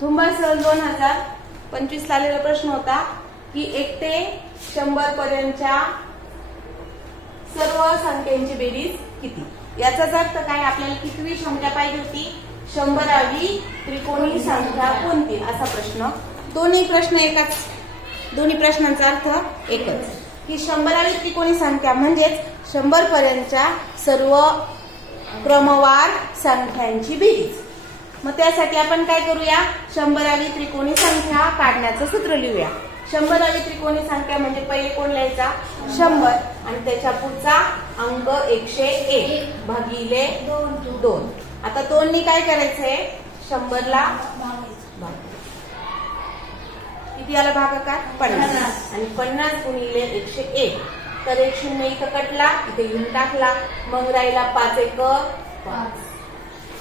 धुंबळ सहल 2025 आलेला प्रश्न होता की 1 ते 100 पर्यंतच्या सर्व संख्यांची बेरीज किती। याचाच अर्थ काय, आपल्याला कितवी संख्या पाहिजे होती, 100वी त्रिकोणी संख्या कोणती असा प्रश्न। दोन्ही प्रश्नांचा अर्थ एकच की 100वी त्रिकोणी संख्या म्हणजेच 100 पर्यंतच्या सर्व क्रमवार संख्यांची बेरीज। मग त्यासाठी आपण काय करूया, 100वी त्रिकोणी संख्या काढण्याचं सूत्र लिहूया। 100वी त्रिकोणी संख्या म्हणजे पहिले कोण लिहायचा, 100 आणि त्याच्या पुढचा अंक 101 भागिले 2। आता 2 नी काय करायचंय, 100 ला किती आला भागाकार 50 आणि 50 गुणिले 101, तर 1 0 इथं कटला, इथे घेऊन टाकला, मग राहिला 5 1 5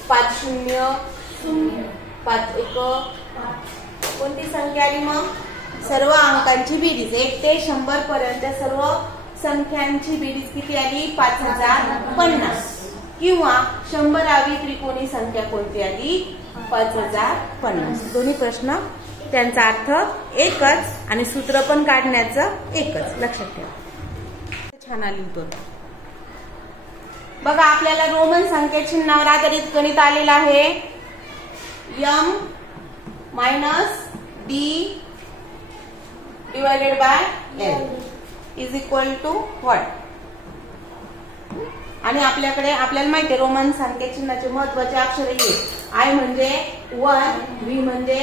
5 0 5 1 कोणती संख्या आली, मग सर्व अंकांची बेरीज 1 ते 100 पर्यंत सर्व संख्यांची बेरीज किती आली, 5050 किंवा 100वी त्रिकोणी संख्या कोणती आली, 5050। दोन्ही प्रश्न त्यांचा अर्थ एकच आणि सूत्र पण काढण्याचं एकच, लक्षात ठेवा। छान आली उत्तर बघा। आपल्याला रोमन संख्या चिन्हावर आधारित गणित आलेलं आहे। m - d divided by l is equal to what। आणि आपल्याला माहिती आहे रोमन संख्या चिन्हाचे महत्वाचे अक्षर हे I म्हणजे 1, V म्हणजे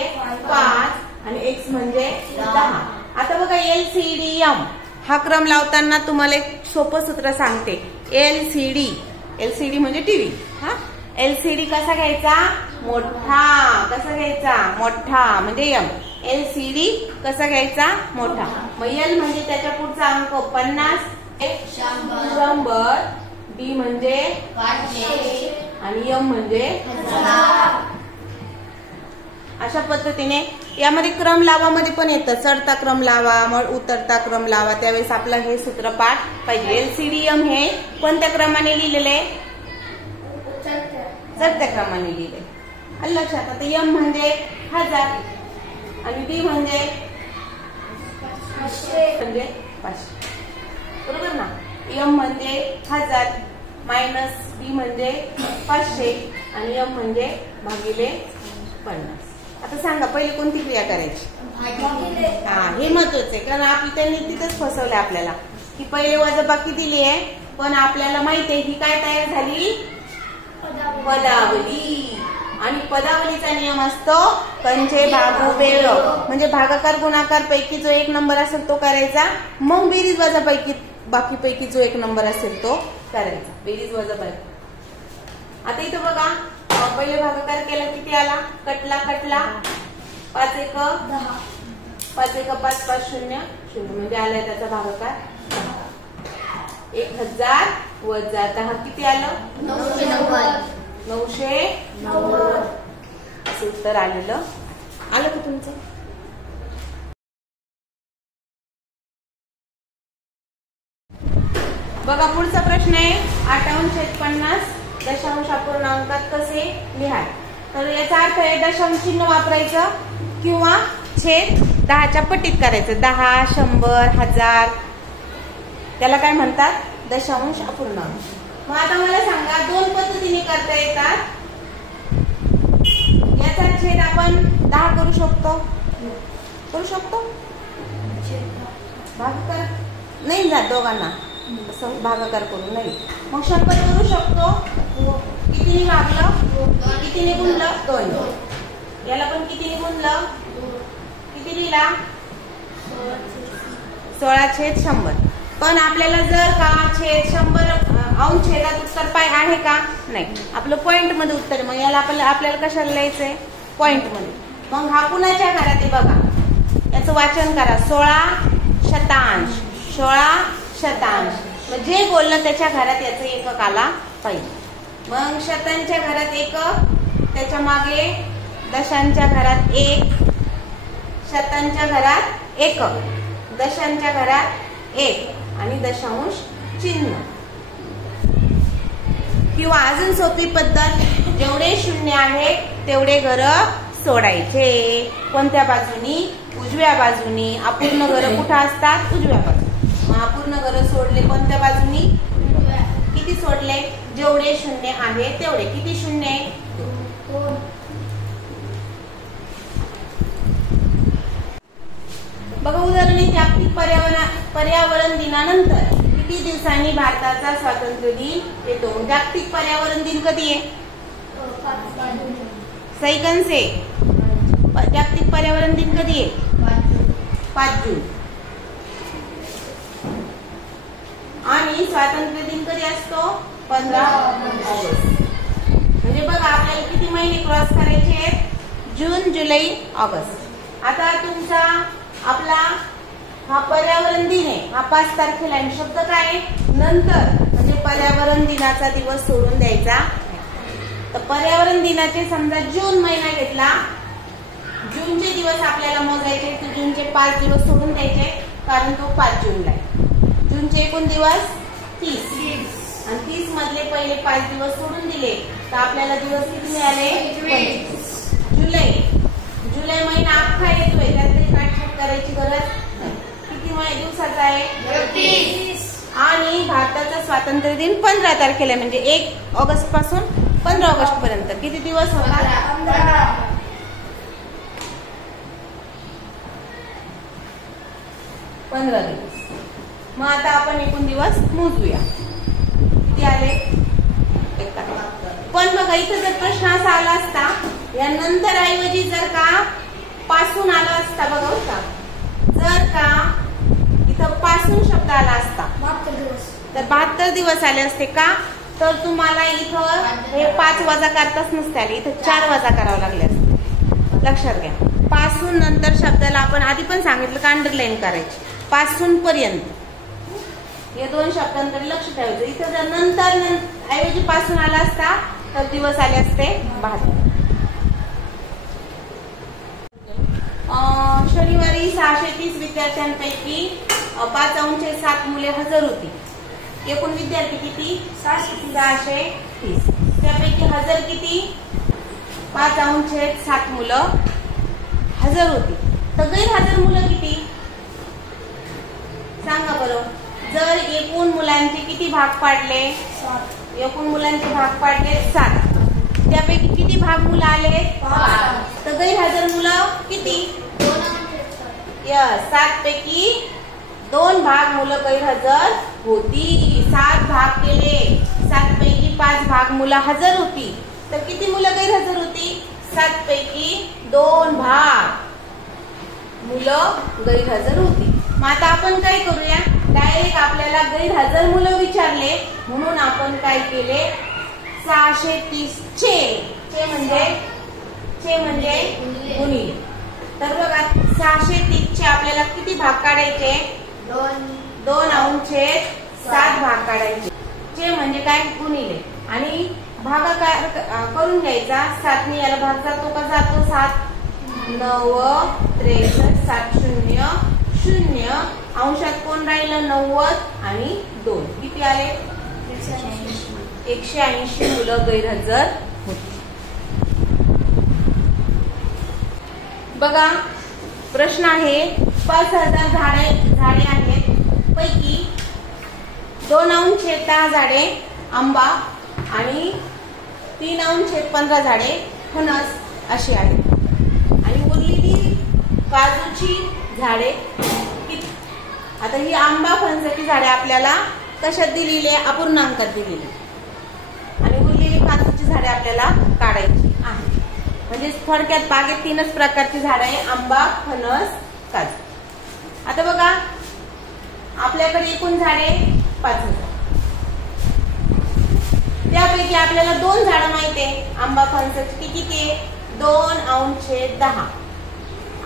5 आणि x म्हणजे 10। आता बघा LCD-M हा क्रम लावताना तुम्हाला एक सोपं सूत्र सांगते। LCD म्हणजे टीव्ही, हा LCD कसा घ्यायचा, मोठा, कसा घ्यायचा, मोठा म्हणजे M। LCD कसा घ्यायचा, मोठा। मग L म्हणजे त्याच्या पुढचा अंक 50 100 D म्हणजे 500 आणि M म्हणजे 1000। अशा पद्धतीने यामध्ये क्रम लावामध्ये पण येतं, चढता क्रम लावा मग उतरता क्रम लावा, त्यावेळेस आपला हे सूत्र पाठ पाहिजे। LCD-M हे कोणत्या क्रमाने लिहिलेले, चढत्या क्रमाने लिहिले, लक्षात। आता M म्हणजे 1000 आणि D म्हणजे 500 बरोबर ना। M म्हणजे 1000 मायनस D म्हणजे 500 आणि M म्हणजे भागिले 50। आता सांगा पहिले कोणती क्रिया करायची, हे महत्वाचं आहे, कारण त्यांनी तिथेच फसवलं आपल्याला की पहिले वजाबाकी दिली आहे, पण आपल्याला माहिती आहे ही काय तयार झाली, पदावली। आणि पदावलीचा नियम असतो पंचे भागू बेळ, म्हणजे भागाकार गुणाकार पैकी जो एक नंबर असेल तो करायचा, मग बेरीज वजाबाकी बाकी पैकी जो एक नंबर असेल तो करायचा, बेरीज वजाबाकी। आता इथं बघा पहिले भागाकार केला किती आला, कटला 5 1 10 5 1 5 5 0 0 म्हणजे आलाय त्याचा भागाकार 1000 वजा 10 किती आलं, 990 असं उत्तर आलं का तुमचं। बघा पुढचा प्रश्न आहे 58/50 दशांश अपूर्णांकात कसे लिहाल। तर याचा अर्थ आहे दशांश चिन्ह वापरायचं किंवा छेद 10च्या पटीत करायचं, 10 100 1000 त्याला काय म्हणतात, दशांश अपूर्णांक। मग आता मला सांगा 2 पद्धतीने करता येतात। याचा छेद आपण 10 करू शकतो, भागाकार नाही जात दोघांना, भागाकार करून नाही, मग 100 करू शकतो, कितीने भागलं, कितीने गुणलं 2, याला पण कितीने गुणलं, किती लिहिला 16/100। पण आपल्याला जर का छेद 100 अंश छेदात उत्तर पाय आहे का, नाही, आपलं पॉइंट मध्ये उत्तर, मग याला आपल्याला कशाला लिहायचंय, पॉइंट मध्ये। मग हा कुणाच्या घरात आहे बघा, याचं वाचन करा, 16 मग जे बोललं त्याच्या घरात याचं एकक आला पाहिजे। मग शतांच्या घरात एकक, त्याच्या मागे दशांच्या घरात 1, शतांच्या घरात एकक, दशांच्या घरात 1 आणि दशांश चिन्ह। किंवा अजून सोपी पद्धत, जेवढे शून्य आहे तेवढे घर सोडायचे. कोणत्या बाजूनी? उजव्या बाजूनी. अपूर्ण घरं कुठं असतात? उजव्या बाजूनी. मग अपूर्ण घरं सोडले कोणत्या बाजूनी? किती सोडले? जेवढे शून्य आहे तेवढे. किती शून्य आहे? बघा उदाहरण, जागतिक पर्यावरण दिनानंतर किती दिवसांनी भारताचा स्वातंत्र्य दिन येतो? जागतिक पर्यावरण दिन कधी आहे? सैकन से जागतिक पर्यावरण दिन कधी आहे? 5 जून. आणि स्वातंत्र्य दिन कधी असतो? 15 ऑगस्ट. म्हणजे बघा आपल्याला किती महिने क्रॉस करायचे आहेत? जून, जुलै, ऑगस्ट. आता तुमचा आपला हा पर्यावरण दिन आहे, हा 5 तारखेला आहे. शब्द काय आहे? नंतर. म्हणजे पर्यावरण दिनाचा दिवस सोडून द्यायचा. तर पर्यावरण दिनाचे समजा जून महिना घेतला, जूनचे दिवस आपल्याला मोजायचे, तर जूनचे 5 दिवस सोडून द्यायचे, कारण तो 5 जूनला आहे. जूनचे एकूण दिवस 30 आणि 30 मधले पहिले 5 दिवस सोडून दिले तर आपल्याला दिवस किती मिळाले? 25. जुलै महिना अख्खा येतोय, त्यातली काटछाट करायची गरज नाही. किती दिवसाचा आहे? 30. आणि भारताचा स्वातंत्र्य दिन 15 तारखेला, म्हणजे 1 ऑगस्ट पासून 15 ऑगस्ट पर्यंत किती दिवस होतात? 15 दिवस. मग आता आपण एकूण दिवस मोजूया. किती आले? 71. पण बघा इथं जर प्रश्न असा आला असता, या नंतर ऐवजी जर का पासून आला असता, बघा का, जर का इथं पासून शब्द आला असता तर 72 दिवस आले असते का? तर तुम्हाला इथं हे 5 वजा करताच नसते आले, इथं 4 वजा करावं लागले असते. लक्षात घ्या, पासून नंतर शब्दाला आपण आधी पण सांगितलं का अंडरलाईन करायची. पासून पर्यंत या 2 शब्दांकडे लक्ष ठेवायचं. इथं जर नंतर ऐवजी पासून आला असता तर दिवस आले असते 72. शनिवारी 630 विद्यार्थ्यांपैकी 5/7 मुले हजर होती. एकूण विद्यार्थी किती? 630. त्यापैकी हजर किती? 5/7 मुलं हजर होती. तर गैरहजर मुलं किती? सांगा बरं. जर एकूण मुलांचे किती भाग पाडले? 7. एकूण मुलांचे भाग पाडले 7. त्यापैकी किती भाग मुलं आले? 5. तर गैरहजर मुलं किती? 7 पैकी 2 भाग मुलं गैरहजर होती. 7 भाग केले, 7 पैकी 5 भाग मुलं हजर होती. तर किती मुलं गैरहजर होती? 7 पैकी 2 भाग मुलं गैरहजर होती. मग आता आपण काय करूया? डायरेक्ट आपल्याला गैरहजर मुलं विचारले म्हणून आपण काय केले? 630 चे म्हणजे गुणिले. तर बघा 630 चे आपल्याला किती भाग काढायचे? 2/7 भाग काढायचे. चे म्हणजे काय? गुणिले. आणि भागाकार करून घ्यायचा. 7 ने याला भाग जातो का? जातो. 7 9 63 7 0 0. अंशात कोण राहिलं? 90 आणि 2. किती आले? 180 मुलं गैरहजर होती. बघा प्रश्न आहे, 5000 झाडे आहेत पैकी 2/10 झाडे आंबा आणि 3/15 झाडे फणस अशी आहेत. आणि उरलेली काजूची झाडे किती? आता ही आंबा फणसाची झाडे आपल्याला कशात दिलेली आहे? अपूर्णांकात दिलेली. आणि उरलेली काजूची झाडे आपल्याला काढायची आहे. म्हणजे थोडक्यात बागेत 3च प्रकारची झाडे आहे: आंबा, फणस, काजू. आता बघा आपल्याकडे एकूण झाडे 5000. त्यापैकी आपल्याला 2 झाडं माहिती आहे आंबा फणसाची. किती? 2/10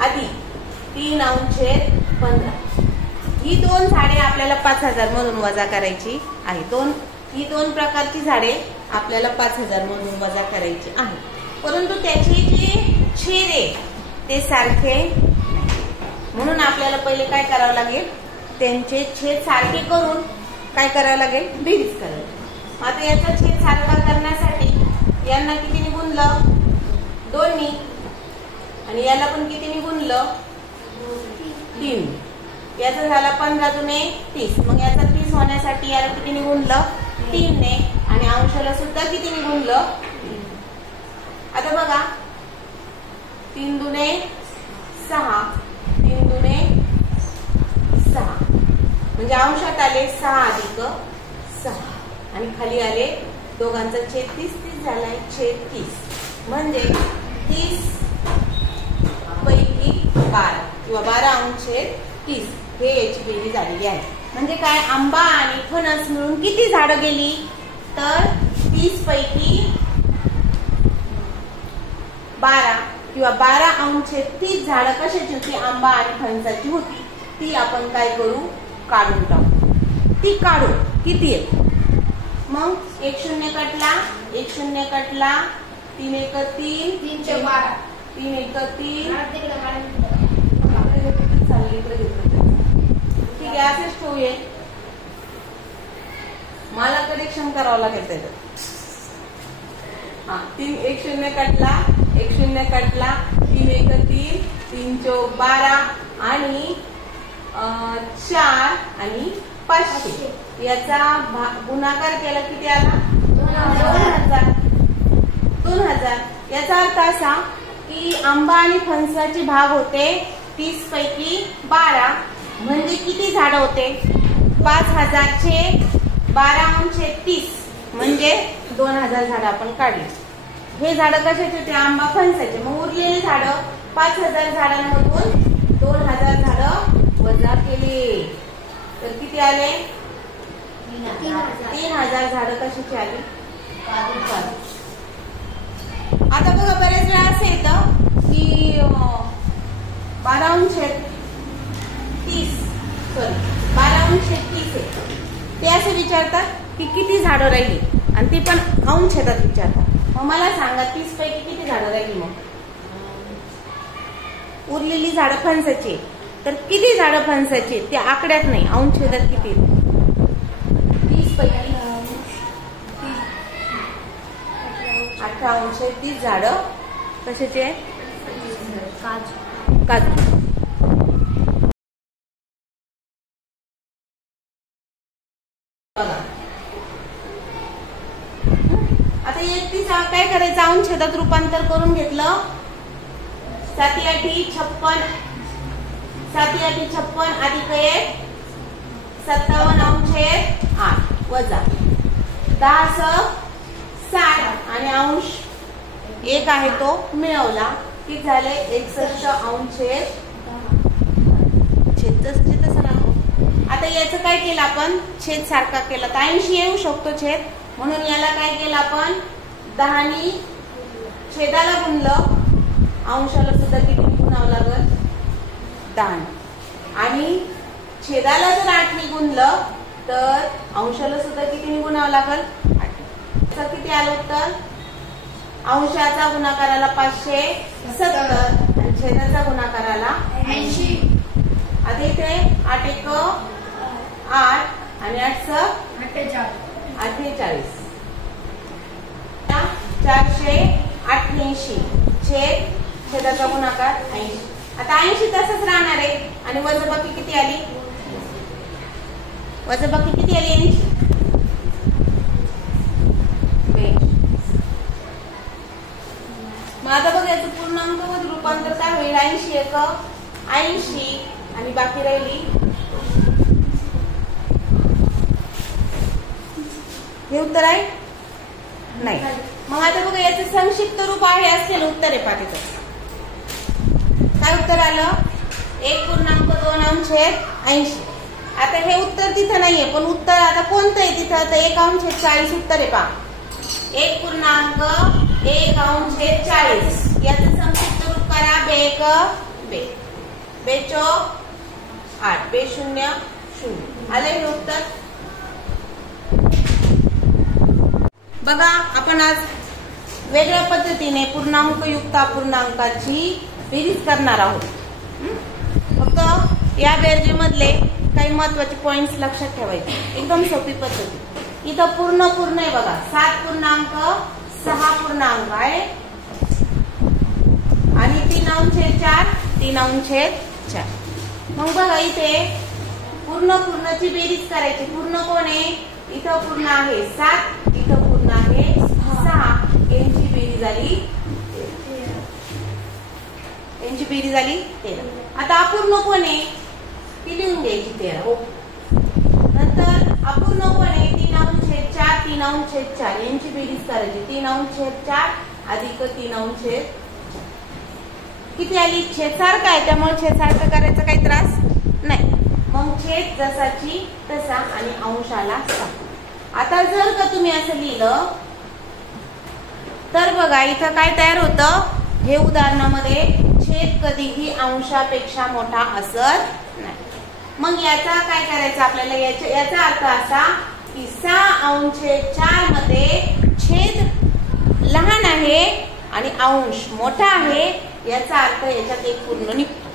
आधी 3/15. ही 2 झाडे आपल्याला 5000 मधून वजा करायची आहे. ही 2 प्रकारची झाडे आपल्याला 5000 मधून वजा करायची आहे. परंतु त्याचे जे छेद आहे ते सारखे म्हणून आपल्याला पहिले काय करावं लागेल? त्यांचे छेद सारखे करून काय करावं लागेल? बेरीज करावी. आता याचा छेद सारखा करण्यासाठी यांना कितीने गुणलं? 2 नी. आणि याला पण कितीने गुणलं 3. याचा झाला 15 दुने 30. मग याचा 30 होण्यासाठी याला कितीने गुणलं 3 ने आणि अंशाला सुद्धा कितीने गुणलं 3. आता बघा 3 दुने 6 3 दुने 6 म्हणजे अंशात आले 6 अधिक 6 आणि खाली आले दोघांचा छेद 30 30 झालाय छेद 30 म्हणजे 30 पैकी 12 किंवा 12 अंश छेद 30 हे याची बेरीज झालेली आहे. म्हणजे काय आंबा आणि फणस मिळून किती झाडं गेली तर 30 पैकी 12 किंवा 12 अंश छेद 30 झाडं कशाची होती आंबा आणि फणसाची होती. ती आपण काय करू काढून टाकू. ती काढू किती आहे मग 1 0 कटला 1 0 कटला 3 1 3 3 चे 12 3 1 3 ठीक आहे असेच ठेवूया. मला करेक्शन करावं लागेल त्याचं. 3 1 0 कटला 1 0 कटला 3 1 3 3 चौक 12 आणि 4 आणि 500 याचा गुणाकार केला किती आला 2000. याचा अर्थ असा की आंबा आणि फणसाचे भाग होते 30 पैकी 12 म्हणजे किती झाड होते 5000 चे 12 अंश 30 म्हणजे 2000 झाड आपण काढली. हे झाड कशाचे होते आंबा फणसाचे. मग उरलेले झाड 5000 झाडांमधून 2000 झाड वजा केले तर किती आले 3000 झाड कशाची आली. आता बघा बरेच वेळा असं येतं की 12 अंश 30 12 अंश 30 ते असे विचारतात की किती झाडं राहिली आणि ते पण अंश छेदात विचारतात. मग मला सांगा 30 पैकी किती झाडं राहिली. मग उरलेली झाडं फणसाची तर किती झाडं फणसाची ते आकड्यात नाही अंश छेदात किती 30 पैकी 18 अंश 30 झाडं कशाचे काजू. आता 31 काय करायचं अंश छेदात रूपांतर करून घेतलं 7 8 56 7 8 56 अधिक 1 57 अंश 8 वजा 10 60 आणि अंश 1 आहे तो मिळवला किती झाले 61 अंश छेद तसं राहतो. आता याचं काय केलं आपण छेद सारखा केला तर 80 येऊ शकतो छेद म्हणून याला काय केलं आपण 10 नी छेदाला गुणलं अंशाला सुद्धा किती गुणावं लागल 10 आणि छेदाला जर 8 नी गुणलं तर अंशाला सुद्धा किती गुणावं लागल 8. किती आलं उत्तर अंशाचा गुणाकाराला 570 आणि छेदाचा गुणाकाराला 80. आता इथे 8 1 8 आणि 8 48 488 छेदाचा गुणाकार 80. आता 80 तसंच राहणार आहे आणि वजाबाकी किती आली वजाबाकी किती आली 80. मग आता बघ याचं पूर्णांक मध्ये रूपांतर काय होईल 80 1 80 आणि बाकी राहिली हे उत्तर आहे नाही. मग आता बघा याचं संक्षिप्त रूप आहे असेल उत्तर आहे पाठीचं काय उत्तर आलं 1.2 अंश 80. आता हे उत्तर तिथं नाहीये पण उत्तर आता कोणतं आहे तिथं तर 1 अंश 40 उत्तर आहे पहा 1.1 अंश 40 याचं संक्षिप्त रूप करा बे 1 बे बे चौक 8 बे 0 0 आलं हे उत्तर. बघा आपण आज वेगळ्या पद्धतीने पूर्णांक युक्त अपूर्णांकाची बेरीज करणार आहोत. फक्त या बेरजेमधले काही महत्वाचे पॉइंट्स लक्षात ठेवायचे एकदम सोपी पद्धती. इथं पूर्ण आहे बघा 7 पूर्णांक 6 पूर्णांक आहे आणि 3/4 3/4. मग बघा इथे पूर्णची बेरीज करायची. पूर्ण कोण आहे? इथं पूर्ण आहे 7, इथं पूर्ण आहे 6. यांची बेरीज झाली 13. आता अपूर्ण कोण आहे? ती लिहून घ्यायची 13. नंतर अपूर्ण कोण आहे? 3/4 3/4. यांची बेरीज करायची. 3/4 अधिक 3/4 किती आली? छेद सारखा आहे त्यामुळे छेद सारखं करायचा काही त्रास नाही. मग छेद जसाची तसा आणि अंशाला 6. आता जर का तुम्ही असं लिहिलं तर बघा इथं काय तयार होतं? हे उदाहरणामध्ये छेद कधीही अंशापेक्षा मोठा असत नाही. मग याचा काय करायचं आपल्याला? याचा अर्थ असा की 6/4 मध्ये छेद लहान आहे आणि अंश मोठा आहे. याचा अर्थ याच्यात एक पूर्ण निघतो.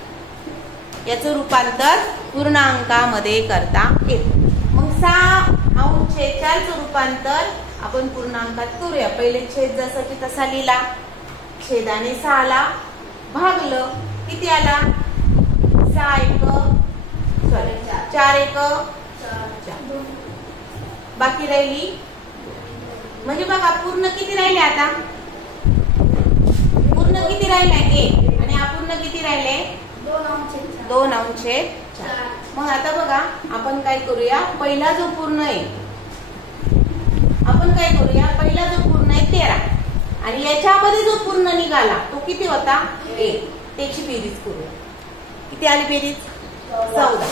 याचं रूपांतर पूर्णांकामध्ये करता येते. मग 6/4 रूपांतर आपण पूर्णांकात करूया. पहिले छेद जसाची तसा लिहिला. छेदाने 6ला भागलं. किती आला? 4 1 4. बाकी राहिली म्हणजे बघा पूर्ण किती राहिले? आता पूर्ण किती राहिले? 1. आणि अपूर्ण किती राहिले? 2/4. मग आता बघा आपण काय करूया? पहिला जो पूर्ण आहे आपण काय करूया? पहिला जो पूर्ण आहे 13 आणि याच्यामध्ये जो पूर्ण निघाला तो किती होता? 1. त्याची बेरीज करूया. किती आली बेरीज? 14.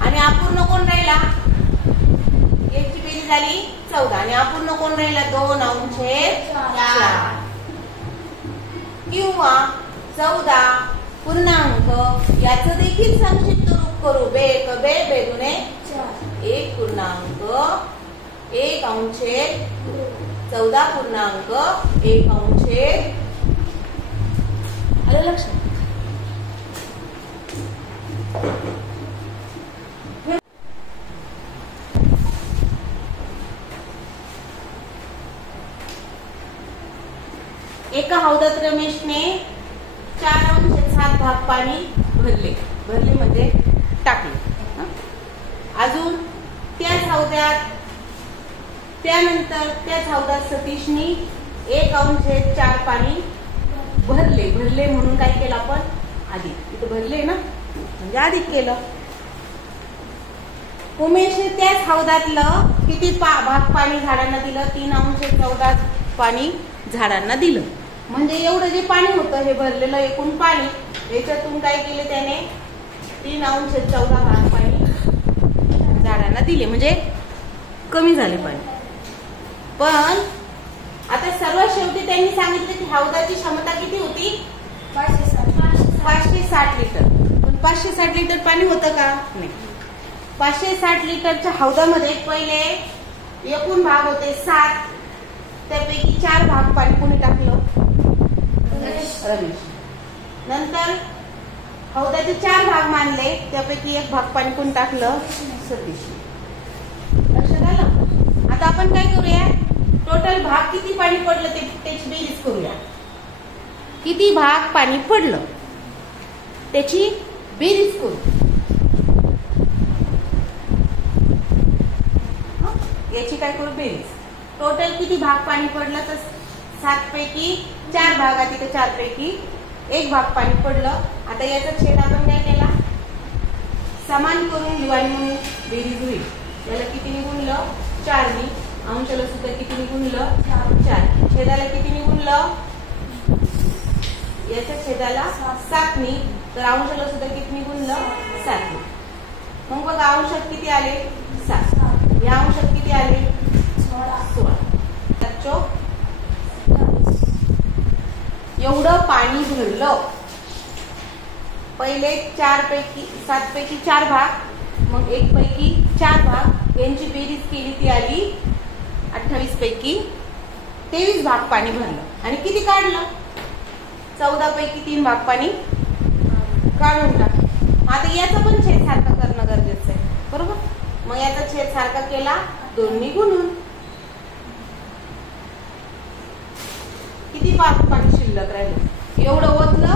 आणि अपूर्ण कोण राहिला? याची बेरीज झाली 14 आणि अपूर्ण कोण राहिला? 2/4 किंवा 14 पूर्णांक. याचं देखील संक्षिप्त रूप करू. बेक बे बेगुणे 1 पूर्णांक 1/4 14 पूर्णांक 1/4. आलं लक्षात? एका हौदात रमेशने 4/7 भाग पाणी भरले म्हणजे टाकले. अजून त्याच हौदात त्यानंतर त्याच हौदात सतीशने 1/4 पाणी भरले म्हणून काय केलं आपण? अधिक. इथं भरले ना म्हणजे अधिक केलं. उमेशने त्याच हौदातलं किती भाग पाणी झाडांना दिलं? 3/14 पाणी झाडांना दिलं. म्हणजे एवढं जे पाणी होतं हे भरलेलं एकूण पाणी याच्यातून काय केले त्याने? 3/14 भाग पाणी झाडांना दिले म्हणजे कमी झाले पाणी. पण आता सर्वात शेवटी त्यांनी सांगितलं की हौदाची क्षमता किती होती? 560 लिटर. पण 560 लिटर पाणी होतं का? नाही. 560 लिटरच्या हौदामध्ये पहिले एकूण भाग होते 7. त्यापैकी 4 भाग पाणी कोणी टाकलं? रमेश. नंतर हौदाचे 4 भाग मानले त्यापैकी 1 भाग पाणी कोणी टाकलं? सतीश. लक्षात आलं? आता आपण काय करूया? टोटल भाग किती पाणी पडलं त्याची बेरीज करूया. किती भाग पाणी पडलं त्याची बेरीज करू. याची काय करू? बेरीज. टोटल किती भाग पाणी पडलं? तर 7 पैकी 4 भागात इथे 4 पैकी 1 भाग पाणी पडलं. आता याचा छेद आपण काय केला? समान करून दिवाळी म्हणून बेरीज होईल. याला किती गुणलं? 4 नी. अंशाला सुद्धा किती गुणलं? 4. छेदाला किती गुणलं? याच्या छेदाला 7 नी. तर अंशाला सुद्धा किती गुणलं? 7 नी. मग बघा अंशात किती आले? 7. या अंशात किती आले? 16. एवढं पाणी भरलं. पहिले 7 पैकी 4 भाग मग 1 पैकी 4 भाग यांची बेरीज केली ती आली 28 पैकी 23 भाग पाणी भरलं. आणि किती काढलं? 14 पैकी 3 भाग पाणी काढून टाकलं. आता याचा पण छेद सारखा करणं गरजेचं आहे. बरोबर? मग याचा छेद सारखा केला 2 नी गुणून. किती भाग पाणी शिल्लक राहिलं? एवढं ओतलं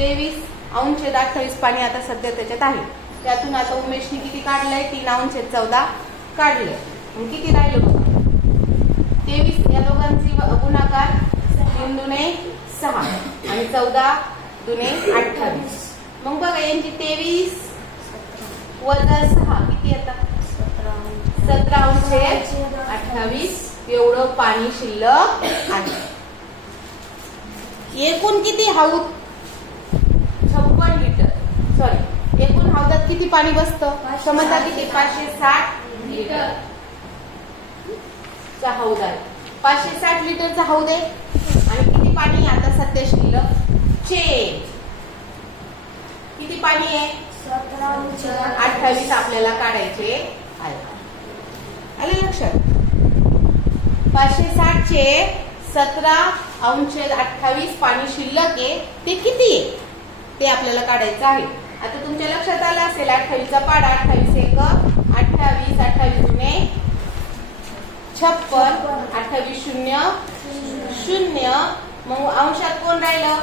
23°28 पाणी आता सध्या त्याच्यात आहे. त्यातून आता उमेशने किती काढलंय? 3°14 काढलंय. मग किती राहिलं बघा? 23 या दोघांची गुणाकार 3 दुने 6 आणि 14 दुने 28. मग बघा यांची 23 वजा 6 किती येतात? 17°28 एवढं पाणी शिल्लक आहे. एकूण किती हौद? 56 लिटर. सॉरी, एकूण हौदात किती पाणी बसतं? क्षमता किती? 560 लिटर चा हौद आहे. 560 लिटरचा हौद आहे. आणि किती पाणी आता सध्या शिल्लक? किती पाणी आहे? 17°28 आपल्याला काढायचे आहे. आलं लक्षात? 560 चे 17°28 पाणी शिल्लक आहे. ते किती आहे ते आपल्याला काढायचं आहे. आता तुमच्या लक्षात आलं असेल 28चा पाडा 28 1 28 28 दुने 56 28 0 0. मग अंशात कोण राहिलं?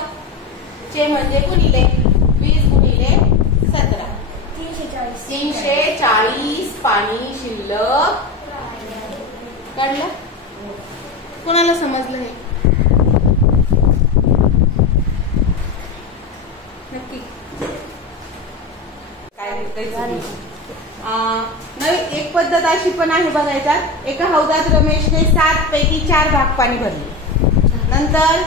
चे म्हणजे गुणिले 20 गुणिले 17 340 पाणी शिल्लक काढलं. कोणाला समजलं हे? नक्की काय नवी एक पद्धत अशी पण आहे बघायच्यात. एका हौदात रमेशने 7 पैकी 4 भाग पाणी भरले. नंतर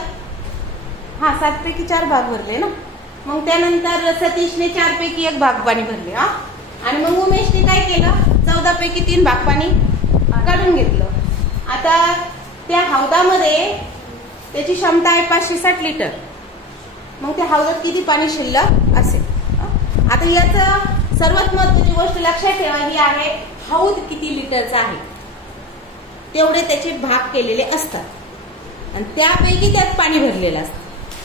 7 पैकी 4 भाग भरले ना. मग त्यानंतर सतीशने 4 पैकी 1 भाग पाणी भरले. आणि मग उमेशने काय केलं? 14 पैकी 3 भाग पाणी काढून घेतलं. आता त्या हौदामध्ये त्याची क्षमता आहे 560 लिटर. मग त्या हौदात किती पाणी शिल्लक असेल? आता याचं सर्वात महत्वाची गोष्ट लक्षात ठेवा ही आहे, हौद किती लिटरचा आहे तेवढे त्याचे भाग केलेले असतात आणि त्यापैकी त्यात पाणी भरलेलं असतं.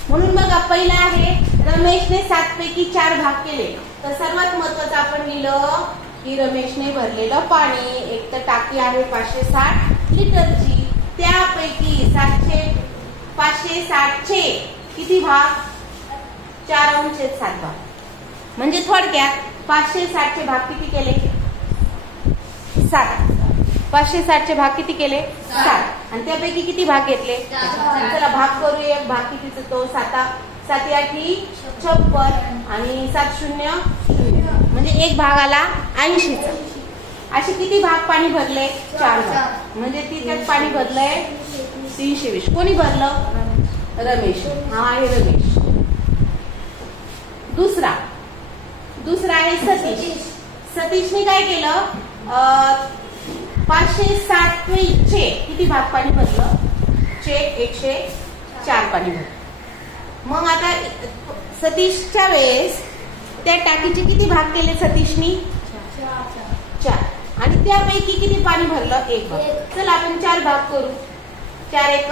म्हणून बघा पहिला आहे रमेशने 7 पैकी 4 भाग केले. तर सर्वात महत्वाचं आपण लिहिलं की रमेशने भरलेलं पाणी एक तर टाकी आहे 560 लिटरची. त्यापैकी 560 चे किती भाग? 4/7 भाग. म्हणजे थोडक्यात 560 चे भाग किती केले? 7. 560 चे भाग किती केले? 7. आणि त्यापैकी किती भाग घेतले? चला भाग करूया. भाग कितीचा तो 7 7 8 56 आणि 7 0 0 म्हणजे एक भाग आला 80चा. असे किती भाग पाणी भरले? 4 भाग. म्हणजे त्यात पाणी भरलंय 320. कोणी भरलं? रमेश. हा आहे रमेश. दुसरा आहे सतीश. सतीशने काय केलं? 560 चे किती भाग पाणी भरलं? 104 पाणी भरलं. मग आता सतीशच्या वेळेस त्या टाकीचे किती भाग केले सतीशनी? 4. आणि त्यापैकी किती पाणी भरलं? 1 भाग. चला आपण 4 भाग करू. 4 1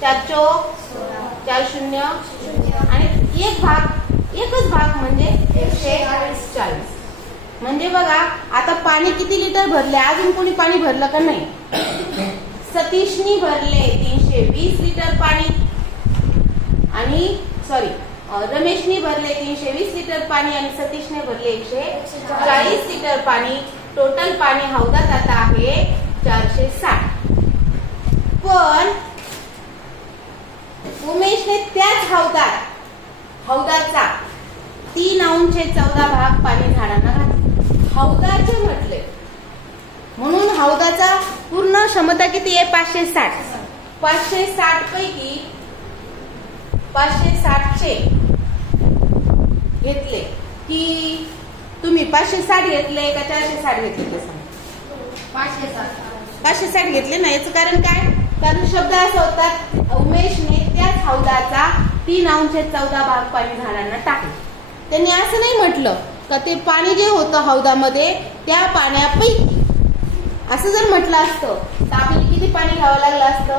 4 चौक 4 0 आणि एकच भाग म्हणजे 140. म्हणजे बघा आता पाणी किती लिटर भरले? अजून कोणी पाणी भरलं का नाही? सतीशनी भरले 320 लिटर पाणी आणि रमेशनी भरले 320 लिटर पाणी आणि सतीशने भरले 140 लिटर पाणी. टोटल पाणी हौदात आता आहे 460. पण उमेशने त्याच हौदाचा 3/14 भाग पाणी झाडांना घातले. हौदाचे म्हटले म्हणून हौदाचा पूर्ण क्षमता किती आहे? 560. 560 पैकी 560 चे घेतले की तुम्ही 560 घेतले का 460 घेतले? 560 घेतले ना. याचं कारण काय? कारण शब्द असा होता उमेशने त्याच हौदाचा 3/14 भाग पाणी झाडांना टाकले. त्यांनी असं नाही म्हटलं का ते पाणी जे होतं हौदामध्ये त्या पाण्यापैकी. असं जर म्हटलं असतं तर आपल्याला किती पाणी घ्यावं लागलं असतं?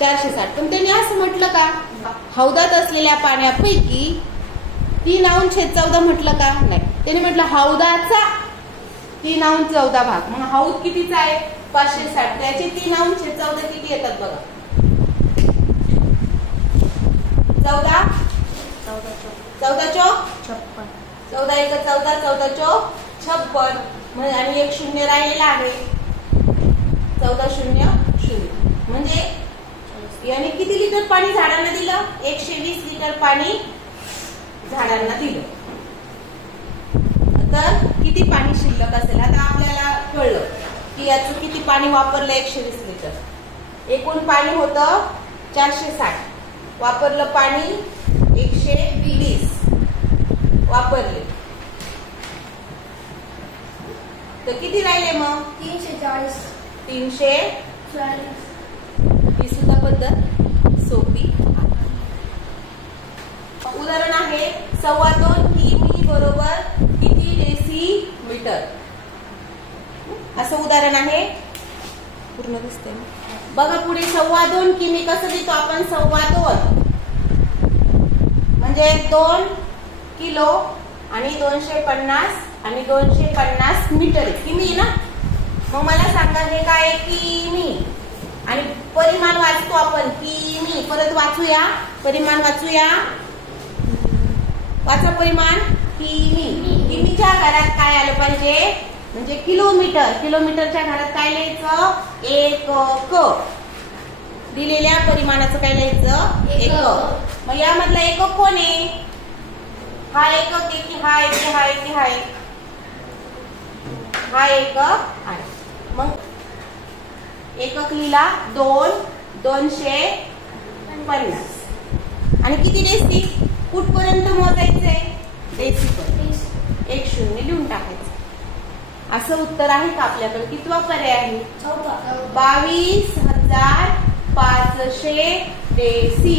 460. पण त्यांनी असं म्हटलं का? हौदात असलेल्या पाण्यापैकी 3/14 म्हटलं का? नाही. त्यांनी म्हटलं हौदाचा 3/14 भाग. मग हौद कितीचा आहे? 560. त्याचे 3/14 किती येतात बघा? 14 14 चौक 14 एक 14, 14 चौक 56 आणि एक शून्य राहिलेला आहे 14 शून्य शून्य. म्हणजे याने किती लिटर पाणी झाडांना दिलं? 120 लिटर पाणी झाडांना दिलं. तर किती पाणी शिल्लक असेल? आता आपल्याला कळलं की याचं किती पाणी वापरलं 120 लिटर. एकूण पाणी होतं 460, वापरलं पाणी 120 वापरले. तर किती राहिले मग? 340. 340. ही सुद्धा पद्धत सोपी. उदाहरण आहे 2.25 किमी बरोबर किती डेसिमीटर. असं उदाहरण आहे. पूर्ण दिसते बघा पुढे. 2.25 किमी कसं लिहितो आपण? 2.25 म्हणजे 2 किलो आणि 250 आणि 250 मीटर किमी ना. मग मला सांगा हे काय? किमी. आणि परिमाण वाचतो आपण किमी. परत वाचूया परिमाण. वाचूया. वाचा परिमाण. किमी. किमीच्या घरात काय आलं पाहिजे? म्हणजे किलोमीटर. किलोमीटरच्या घरात काय लिहायचं? एकक. दिलेल्या परिमाणाचं काय लिहायचं? एकक. मग यामधला एकक कोण आहे? हा एकक आहे की हा एक? हा एक की हा एक? हा एकक आहे. मग एकक लिहिला 2, 250 आणि किती डेसी? कुठपर्यंत मोजायचंय? डेसी पर्यंत. 1 शून्य लिहून टाकायचं. असं उत्तर आहे का आपल्याकडे? कितवा पर्याय आहे? 22,500 डेसी.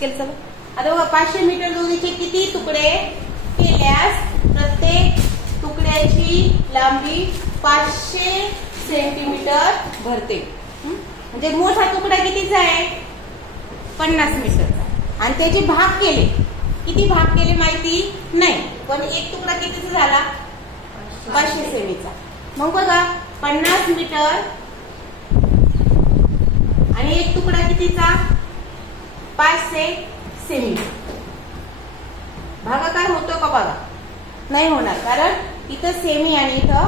केलं. आता बघा 500 मीटर दोरीचे किती तुकडे केल्यास प्रत्येक तुकड्याची लांबी 500 सेंटीमीटर भरते. म्हणजे मोठा तुकडा कितीचा आहे? 50 मीटरचा. आणि त्याचे भाग केले. किती भाग केले माहिती नाही, पण एक तुकडा कितीचा झाला? 500 सेमीचा. मग बघा 50 मीटर आणि एक तुकडा कितीचा? 500 सेमी. भागाकार होतो का? बघा नाही होणार, कारण इथं सेमी आणि इथं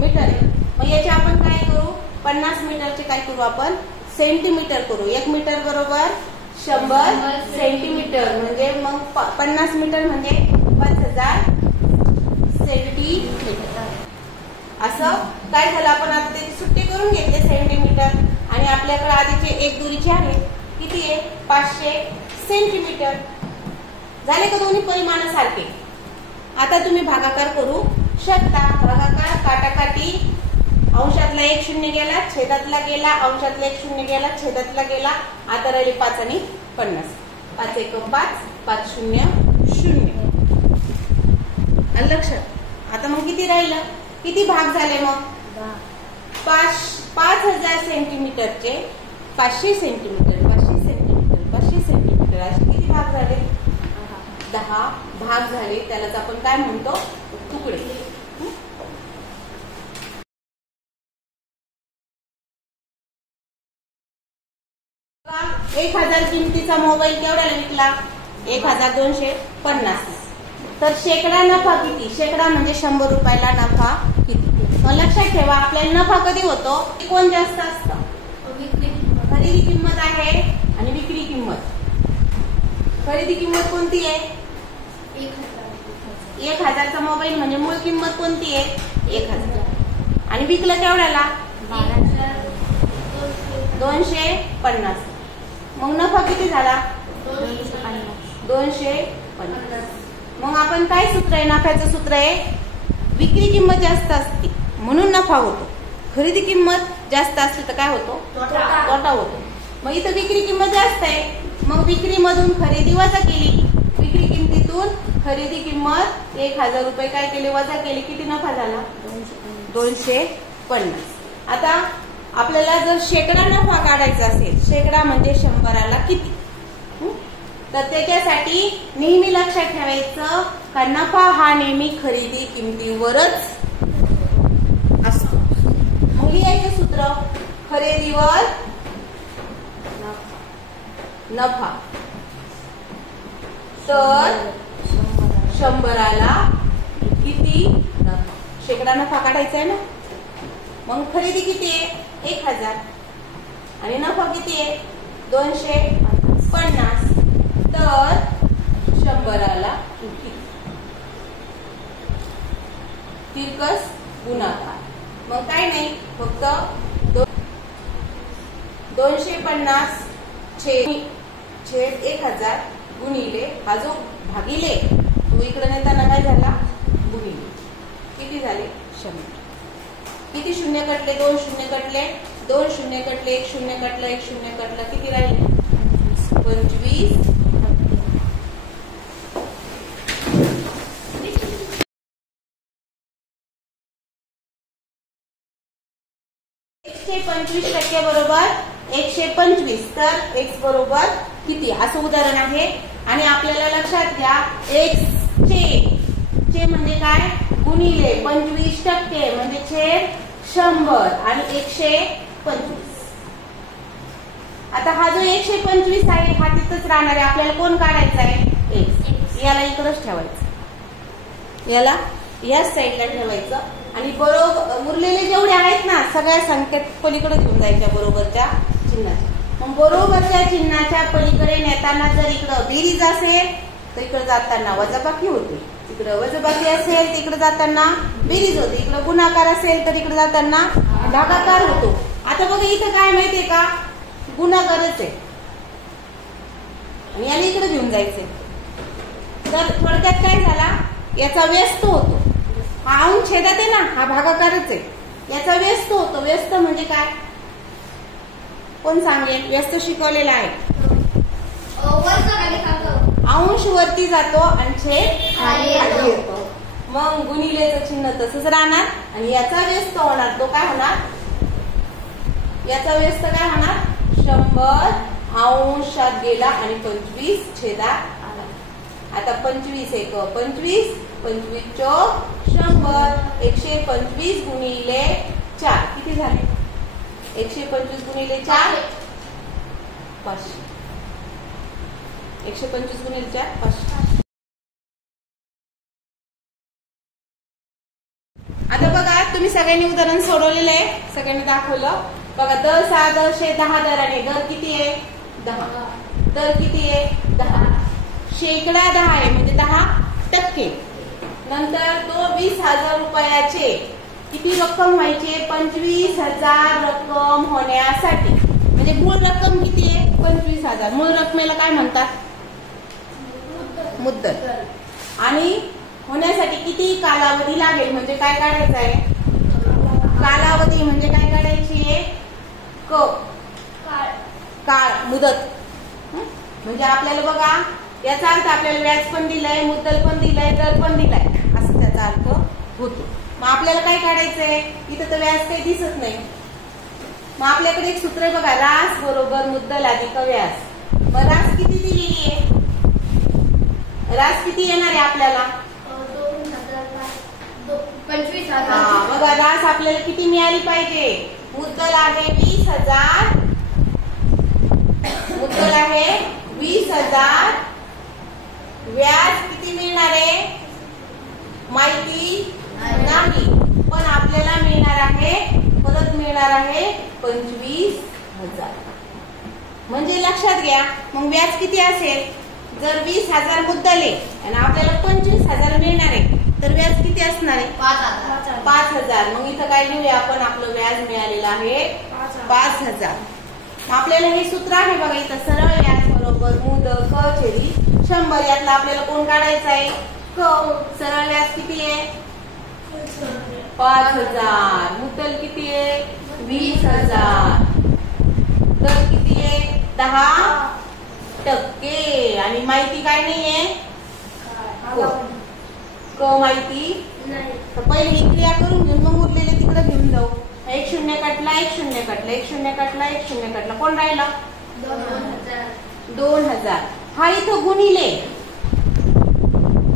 मीटर आहे. मग याचे आपण काय करू? 50 मीटरचे काय करू आपण? सेंटीमीटर करू. 1 मीटर बरोबर 100 सेंटीमीटर. म्हणजे मग 50 मीटर म्हणजे 5000 सेंटीमीटर. असं काय झालं? आपण आता त्याची सुट्टी करून घेतले सेंटीमीटर. आणि आपल्याकडे आधीचे एक दुरीचे आहे. किती आहे? 500 सेंटीमीटर. झाले का दोन्ही परिमाण सारखे? आता तुम्ही भागाकार करू शकता. भागाकार काटाकाटी. अंशातला 1 शून्य गेला, छेदातला गेला, अंशातला 1 शून्य गेला, छेदातला गेला. आता राहिले 5 आणि 50. 5 एक 5, 5 शून्य शून्य. लक्षात. आता मग किती राहिलं? किती भाग झाले मग? 5000 सेंटीमीटरचे 500 सेंटीमीटर, 500 सेंटीमीटर, 500 सेंटीमीटर असे किती भाग झाले? 10 भाग झाले. त्यालाच आपण काय म्हणतो? तुकडे. 1000 किमतीचा मोबाईल केवढ्याला विकला? 1250. तर शेकडा नफा किती? शेकडा म्हणजे 100 रुपयाला नफा किती? मग लक्षात ठेवा, आपल्याला नफा कधी होतो? कोण जास्त असतं? खरेदी किंमत आहे आणि विक्री किंमत. खरेदी किंमत कोणती आहे? 1000चा मोबाईल म्हणजे मूळ किंमत कोणती आहे? 1000. आणि विकलं केवढ्याला? 250. मग नफा किती झाला? 250. मग आपण काय सूत्र आहे? नफ्याचं सूत्र आहे विक्री किंमत जास्त असते म्हणून नफा होतो. खरेदी किंमत जास्त असली तर काय होतो? तोटा होतो. मग इथं विक्री किंमत जास्त आहे, मग विक्रीमधून खरेदी वजा केली. विक्री किंमतीतून खरेदी किंमत 1000 रुपये काय केले? वजा केले. किती नफा झाला? 250. आता आपल्याला जर शेकडा नफा काढायचा असेल, शेकडा म्हणजे 100ला किती, तर त्याच्यासाठी नेहमी लक्षात ठेवायचं का नफा हा नेहमी खरेदी किमतीवरच असतो. मग लिहायचं सूत्र खरेदीवर नफा, तर 100ला किती नफा, शेकडा नफा काढायचा आहे ना. मग खरेदी किती आहे 1000 आणि नफा किती आहे 250, तर 100ला किती, तिरकस गुणाकार. मग काय नाही, फक्त 250 छेद 1000 गुणिले हा जो भागिले तो इकडे नेताना काय झाला गुणिले, किती झाले 100. किती शून्य कटले, 2 शून्य कटले, 2 शून्य कटले, 1 शून्य कटलं, 1 शून्य कटलं, किती राहिले 25. 125% बरोबर 125, तर x बरोबर किती असं उदाहरण आहे. आणि आपल्याला लक्षात घ्या x चे म्हणजे काय गुणिले 25% म्हणजे छेद 100 आणि 125. आता हा जो 125 आहे हा तिथंच राहणार आहे. आपल्याला कोण काढायचा आहे x, याला इकडेच ठेवायचं, याला याच साईडला ठेवायचं आणि बरोबर उरलेले जेवढे आहेत ना सगळ्या संख्येत पलीकडे घेऊन जायच्या बरोबरच्या चिन्हाच्या. मग बरोबरच्या चिन्हाच्या पलीकडे नेताना जर इकडं बेरीज असेल तर इकडे जाताना वजाबाकी होते, इकडे वजाबाकी असेल तर इकडे जाताना बेरीज होते, इकडे गुणाकार असेल तर इकडे जाताना भागाकार होतो. आता बघा इथं काय माहितीये का गुणाकारच आहे आणि याला इकडे घेऊन जायचंय. तर थोडक्यात काय झाला याचा व्यस्त होतो, हा अंश छेदात आहे ना हा भागाकारच आहे, याचा व्यस्त होतो. व्यस्त म्हणजे काय कोण सांगेल, व्यस्त शिकवलेला आहे. अंश वरती जातो आणि छेद खाली येतो. मग गुणिलेचं चिन्ह तसंच राहणार आणि याचा व्यस्त होणार, तो काय होणार याचा व्यस्त काय होणार 100 अंशात गेला आणि 25 छेदात आला. आता 25 एक 25, 25 चौक 100, 125 गुणिले 4 किती झाले 125 गुणिले 4 500, 125 गुणिले 4 500. आता बघा तुम्ही सगळ्यांनी उदाहरण सोडवलेलं आहे, सगळ्यांनी दाखवलं. बघा दर 6 दर 10 दर आहे. दर किती आहे 10, दर किती आहे 10, शेकडा 10 आहे म्हणजे 10%. नंतर तो 20,000 रुपयाचे किती रक्कम व्हायची 25,000 रक्कम होण्यासाठी, म्हणजे मूळ रक्कम किती आहे 25,000. मूळ रकमेला काय म्हणतात मुद्दल. आणि होण्यासाठी किती कालावधी लागेल म्हणजे काय काढायचं आहे कालावधी म्हणजे काय काढायची आहे काळ मुदत. म्हणजे आपल्याला बघा याचा अर्थ आपल्याला व्याज पण दिलंय, मुद्दल पण दिलंय, दर पण दिलाय असं त्याचा अर्थ होतो. मग आपल्याला काय काढायचंय इथं तर व्याज काही दिसत नाही. मग आपल्याकडे एक सूत्र आहे बघा रास बरोबर मुद्दल अधिक व्याज. मग रास किती दिलेली आहे, रास किती येणार आहे आपल्याला 25,000. बघा रास आपल्याला किती मिळाली पाहिजे, मुद्दल आहे 20,000, मुद्दल आहे 20,000, व्याज किती मिळणार आहे माहिती नाही पण आपल्याला मिळणार आहे परत मिळणार आहे 25,000. म्हणजे लक्षात घ्या मग व्याज किती असेल, जर 20,000 मुद्दल आहे आणि आपल्याला 25,000 मिळणार आहे तर व्याज किती असणार आहे 5,000. मग इथं काय लिहूया आपण आपलं व्याज मिळालेलं आहे 5,000. आपल्याला हे सूत्र आहे बघा इथं सरळ व्याज बरोबर मुद्दल क छेदी 100. यातला आपल्याला कोण काढायचं आहे क. सरळ व्याज किती आहे 5,000, मुद्दल किती आहे 20,000, दर किती आहे 10% आणि माहिती काय नाहीये क माहिती. तर पहिले ही क्रिया करून घेऊन मग उरलेले तिकडे घेऊन जाऊ. एक शून्य कटला, एक शून्य कटला, एक शून्य कटला, एक शून्य कटला, कोण राहिला? 2000. हा इथं गुणिले,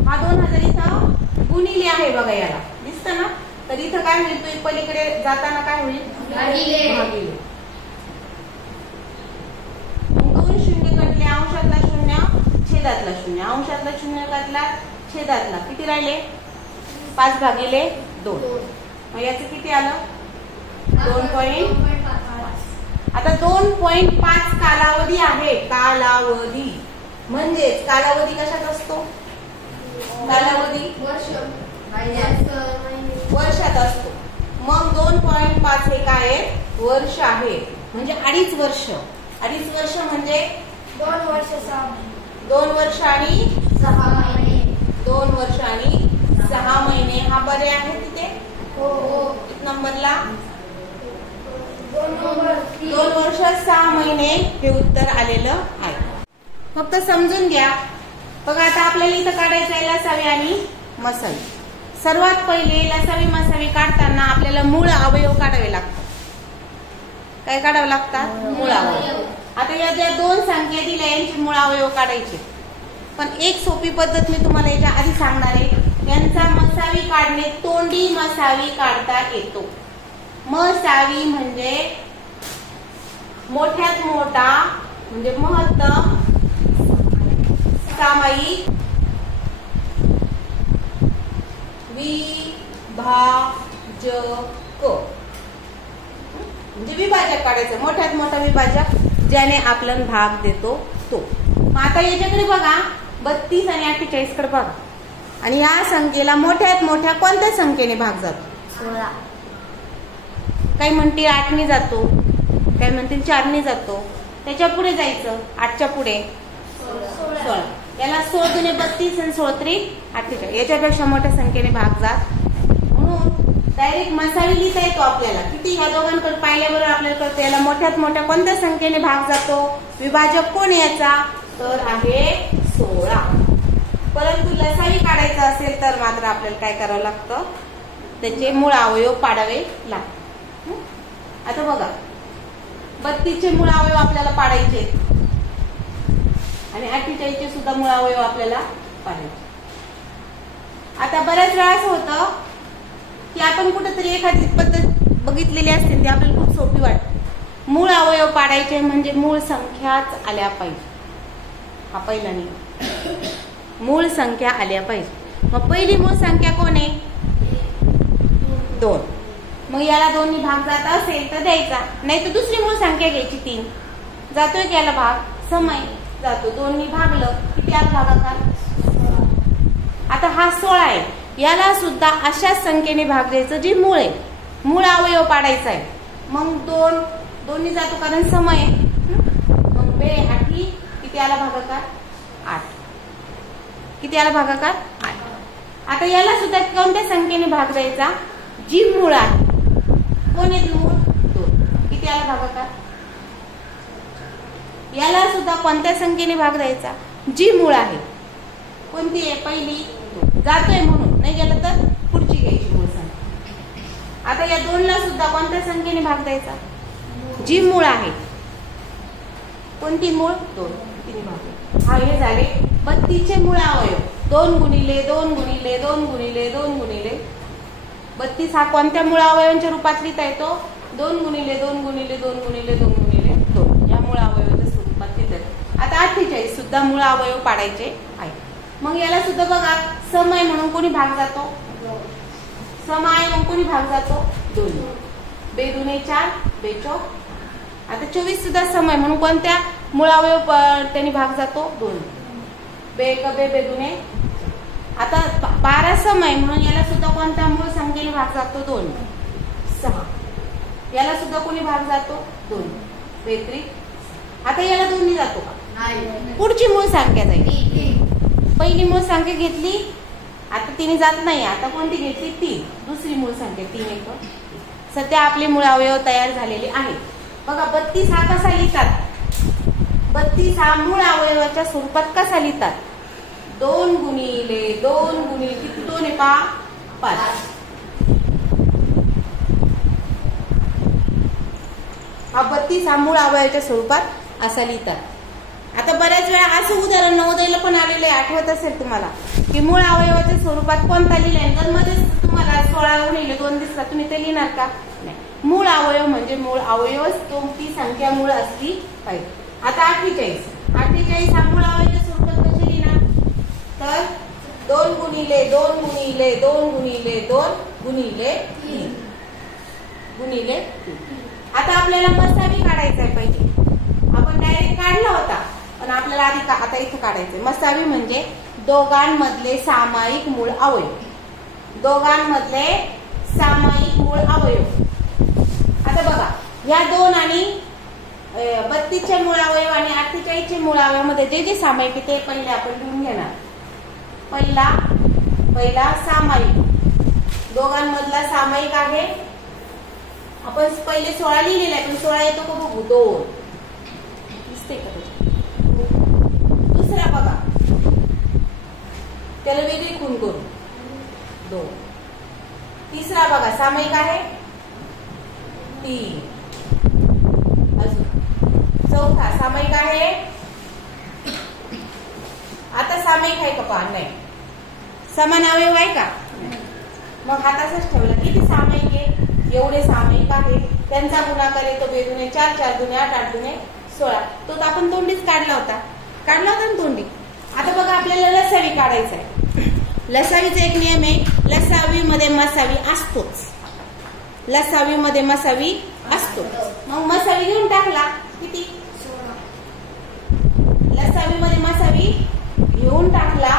हा 2000 इथं गुणिले आहे बघा, याला दिसतं ना. तर इथं काय होईल, तो पलीकडे जाताना काय होईल? भागिले. दोन शून्य कटले, अंशातला शून्य, छेदातला शून्य, अंशातला शून्य कटला, छेदातला, किती राहिले? 5/2. मग याचं किती आलं? 2.5. आता 2.5 कालावधी आहे. कालावधी म्हणजेच कालावधी कशात असतो? कालावधी वर्षात असतो. मग 2.5 हे काय आहे? वर्ष आहे. म्हणजे 2.5 वर्ष. 2.5 वर्ष म्हणजे 2 वर्ष 6 महिने. 2 वर्ष आणि 6 महिने. 2 वर्ष आणि 6 महिने. हा पर्याय आहे तिथे? हो. किती नंबरला? 2 वर्ष 6 महिने हे उत्तर आलेलं आहे. फक्त समजून घ्या. बघा आता आपल्याला इथं काढायचं आहे लसावी आणि मसावी. सर्वात पहिले लसावी मसावी काढताना आपल्याला मूळ अवयव काढावे लागतात. काय काढावे लागतात? मूळ अवयव. आता या ज्या 2 संख्या दिल्या यांचे मूळ अवयव काढायचे. पण एक सोपी पद्धत मी तुम्हाला याच्या आधी सांगणार आहे. यांचा मसावी काढणे, तोंडी मसावी काढता येतो. मसावी म्हणजे मोठ्यात मोठा म्हणजे महत्तम सामायिक विभाजक. म्हणजे विभाजक काढायचं, मोठ्यात मोठा विभाजक ज्याने आपल्याला भाग देतो तो. मग आता याच्याकडे बघा, 32 आणि 48 कडे बघा. आणि या संख्येला मोठ्यात मोठ्या कोणत्या संख्येने भाग जातो? 16. काही म्हणतील 8 ने जातो, काही म्हणतील 4 ने जातो. त्याच्या पुढे जायचं, 8च्या पुढे 16. याला 16 दुने 32 आणि 16 त्रिक 48. याच्यापेक्षा मोठ्या संख्येने भाग जात. म्हणून डायरेक्ट मसावी लिहिता येतो आपल्याला. किती? ह्या दोघांकडे पाहिल्याबरोबर आपल्याला कळतं याला मोठ्यात मोठ्या कोणत्या संख्येने भाग जातो. विभाजक कोण याचा? तर आहे 16. परंतु लसावी काढायचं असेल तर मात्र आपल्याला काय करावं लागतं? त्याचे मूळ अवयव पाडावे लागतात. आता बघा, 32 चे मूळ अवयव आपल्याला पाडायचे आणि 48 चे सुद्धा मूळ अवयव आपल्याला पाडायचे. आता बऱ्याच वेळा असं होतं की आपण कुठेतरी एखादी पद्धत बघितलेली असते, ती आपल्याला खूप सोपी वाटते. मूळ अवयव पाडायचे म्हणजे मूळ संख्याच आल्या पाहिजे. हा पहिला नियम, मूळ संख्या आल्या पाहिजे. मग पहिली मूळ संख्या कोण आहे? 2. मग याला 2 नी भाग जात असेल तर द्यायचा, नाही तर दुसरी मूळ संख्या घ्यायची 3. जातोय की याला भाग? समय जातो. 2 नी भागलं, किती आला भागाकार? आता हा 16 आहे. याला सुद्धा अशाच संख्येने भाग द्यायचं जी मूळ आहे. मूळ अवयव पाडायचा आहे. मग 2 नी जातो कारण समय आहे. मग 2 8 किती आला भागाकार? 8. किती आला भागाकार? 8. आता याला सुद्धा कोणत्या संख्येने भाग द्यायचा? जी मूळ आहे. कोण येते मूळ? 2. किती आला भागाकार? याला सुद्धा कोणत्या संख्येने भाग द्यायचा? जी मूळ आहे. कोणती आहे? पहिली. 2. जातोय म्हणून, नाही गेलं तर पुढची घ्यायची मूळ संख्या. आता या 2 ला सुद्धा कोणत्या संख्येने भाग द्यायचा? जी मूळ आहे. कोणती मूळ? 2. किती भाग? हा हे झाले 32 चे मूळ अवयव. 2 गुणिले 2 गुणिले 2 गुणिले 2 गुणिले 32 हा कोणत्या मूळ अवयवांच्या रूपात लिहिता येतो? 2 गुणिले 2 गुणिले 2 गुणिले 2 गुणिले 2 या मूळ अवयवाच्या स्वरूपात लिहिता येतो. आता 48 सुद्धा मूळ अवयव पाडायचे आहे. मग याला सुद्धा बघा, समय म्हणून कोणी भाग जातो? समय म्हणून कोणी भाग जातो? 2. 2 दुने 4, 2 4. आता 24 सुद्धा समय म्हणून कोणत्या मूळ अवयव त्यांनी भाग जातो? 2. 2 1 2 2 दुने. आता 12 समय म्हणून याला सुद्धा कोणत्या मूळ संख्येने भाग जातो? 2. 6. याला सुद्धा कोणी भाग जातो? 2. 2 3. आता याला 2 नी जातो का? पुढची मूळ संख्या जाईल. पहिली मूळ संख्या घेतली, आता 3 जात नाही. आता कोणती घेतली? 3. दुसरी मूळ संख्या 3 1. सध्या आपले मूळ अवयव तयार झालेले आहेत. बघा 32 हा कसा लिहितात? 32 हा मूळ अवयवाच्या स्वरूपात कसा लिहितात? 2 गुणिले 2 गुणिले किती? 2 आहे पा 5. हा 32 हा मूळ अवयवाच्या स्वरूपात असा लिहितात। आता बऱ्याच वेळा असं उदाहरण नवोदयला पण आलेलं आहे, आठवत असेल तुम्हाला की मूळ अवयवाच्या स्वरूपात कोणता लिहिलाय, तर मध्येच तुम्हाला 16×2 दिसला, तुम्ही ते लिहिणार का? नाही। मूळ अवयव म्हणजे मूळ अवयवच ती संख्या मूळ असली पाहिजे। आता 48 हा मूळ अवयवाच्या स्वरूपात कसे लिहिणार, तर 2 गुणिले 2 गुणिले 2 गुणिले 2 गुणिले 3 गुणिले 3। आता आपल्याला मसावी काढायचा आहे पाहिजे, आपण डायरेक्ट काढला होता पण आपल्याला आधी आता इथं काढायचंय। मसावी म्हणजे दोघांमधले सामायिक मूळ अवयव, दोघांमधले सामायिक मूळ अवयव। आता बघा या 2 आणि 32 चे मूळ अवयव आणि 48 चे मूळ अवयव मध्ये जे जे सामायिक आहे ते पहिले आपण लिहून घेणार। पहिला सामायिक, दोघांमधला सामायिक आहे, आपण पहिले 16 लिहिलेला आहे पण 16 येतो का बघू, 2 दिसते का? दुसरा बघा त्याला वेगळी खूण करू, 2। तिसरा बघा सामायिक आहे 3, अजून चौथा सामायिक आहे, आता सामायिक आहे का पहा, नाही। समान अवयव आहे का? मग हा तसाच ठेवला, किती सामायिक आहे, एवढे सामायिक आहे, त्यांचा गुणाकार येतो बेदुने 4, 4 दुने 8, 8 दुने 16, तो आपण तोंडीच काढला होता ना तोंडी। आता बघा आपल्याला लसावी काढायचा आहे। लसावीचा एक नियम आहे, लसावी मध्ये मसावी असतोच, लसावी मध्ये मसावी असतो। मग मसावी घेऊन टाकला, किती 16, लसावी मध्ये मसावी घेऊन टाकला।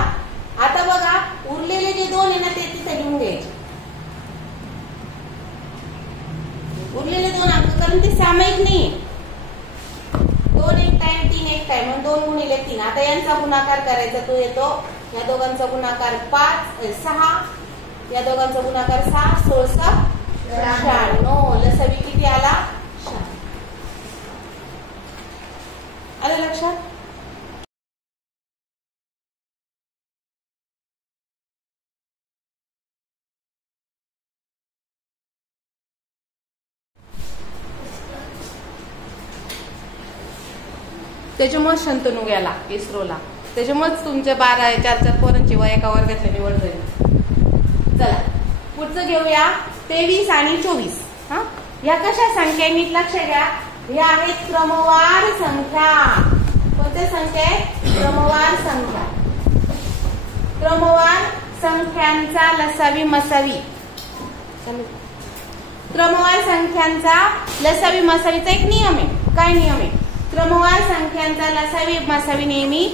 आता बघा उरलेले जे 2 आहे ना ते तिथे घेऊन घ्यायचे, उरलेले 2 अंक, कारण ते सामायिक नाही, 2 एक टाइम 3 एक टाइम, मग 2 गुणिले 3। आता यांचा गुणाकार करायचा, तो येतो या दोघांचा गुणाकार 6, या दोघांचा गुणाकार 6, 16 96, लसावी किती आला, 6। आलं लक्षात? त्याच्यामुळे शंतनू गेला इस्रोला, त्याच्यामुळेच तुमच्या 4 पोरांची वय एका वर्गातल्या निवड झाली। चला पुढचं घेऊया, 23 आणि 24। या कशा संख्या नीट लक्ष घ्या, या आहेत क्रमवार संख्या। कोणत्या संख्या आहेत? क्रमवार संख्या। क्रमवार संख्यांचा लसावी मसावी, क्रमवार संख्यांचा लसावी मसावीचा एक नियम आहे। काय नियम आहे? क्रमवार संख्यांचा लसावी मसावी नेहमी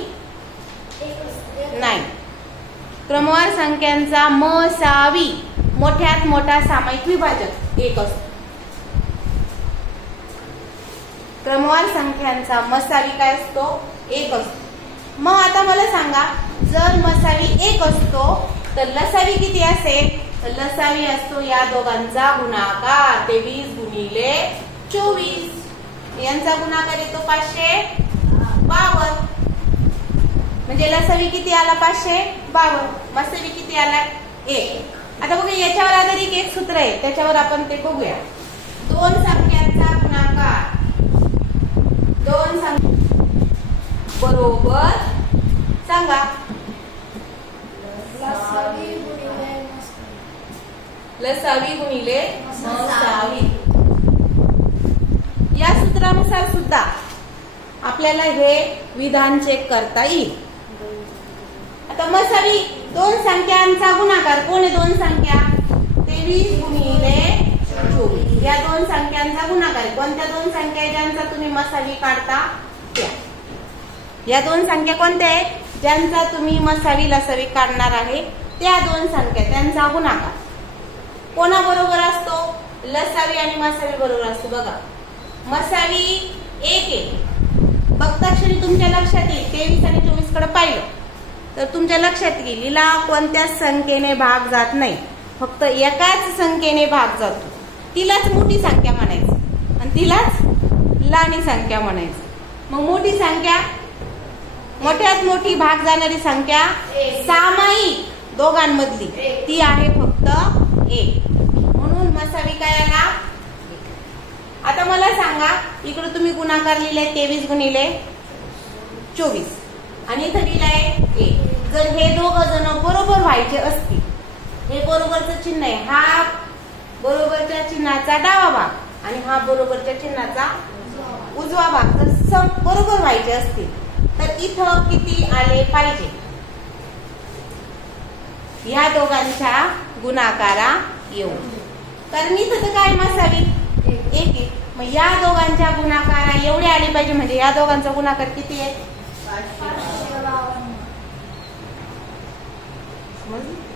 नाही, क्रमवार संख्यांचा मसावी मोठ्यात मोठा सामायिक विभाजक 1 असतो। क्रमवार संख्यांचा मसावी काय असतो? 1 असतो। मग आता मला सांगा, जर मसावी 1 असतो तर लसावी किती असेल? तर लसावी असतो या दोघांचा गुणाकार, 23 गुणिले 24, यांचा गुणाकार येतो 552, म्हणजे लसावी किती आला? 552, मसावी किती आला? 1। आता बघा याच्यावर आधारित एक सूत्र आहे, त्याच्यावर आपण ते बघूया। 2 संख्यांचा गुणाकार, 2 संख्या बरोबर सांगा, लसावी गुणिले मसावी। या सूत्रानुसार सुद्धा आपल्याला हे विधान चेक करता येईल। आता मसावी 2 संख्यांचा गुणाकार, कोण आहे 2 संख्या? 23 गुणिले 24, या 2 संख्यांचा गुणाकार। कोणत्या 2 संख्या आहे ज्यांचा तुम्ही मसावी काढता त्या? या 2 संख्या कोणत्या आहेत? ज्यांचा तुम्ही मसावी लसावी काढणार आहे त्या 2 संख्या, त्यांचा गुणाकार कोणाबरोबर असतो? लसावी आणि मसावी बरोबर असतो। बघा मसावी 1 आहे, बघता क्षणी तुमच्या लक्षात येईल, 23 आणि 24 कडे पाहिलं तर तुमच्या लक्षात येईल हिला कोणत्याच संख्येने भाग जात नाही, फक्त एकाच संख्येने भाग जातो, तिलाच मोठी संख्या म्हणायचं आणि तिलाच लहानी संख्या म्हणायचं। मग मोठी संख्या, मोठ्यात मोठी भाग जाणारी संख्या सामायिक दोघांमधली ती आहे फक्त 1, म्हणून मसावी काय आला? आता मला सांगा, इकडे तुम्ही गुणाकार लिहिलाय 23 गुणिले 24 आणि इथं लिहिलाय 1. जर हे दोघं जण बरोबर व्हायचे असतील, हे बरोबरचं चिन्ह आहे, हा बरोबरच्या चिन्हाचा डावा भाग आणि हा बरोबरच्या चिन्हाचा उजवा भाग जर बरोबर व्हायचे असतील तर इथं किती आले पाहिजे? या दोघांच्या गुणाकारा येऊन, कारण इथं तर काय असावी 1. मग या दोघांच्या गुणाकारा एवढे आले पाहिजे, म्हणजे या दोघांचा गुणाकार किती आहे? 552. समजलं?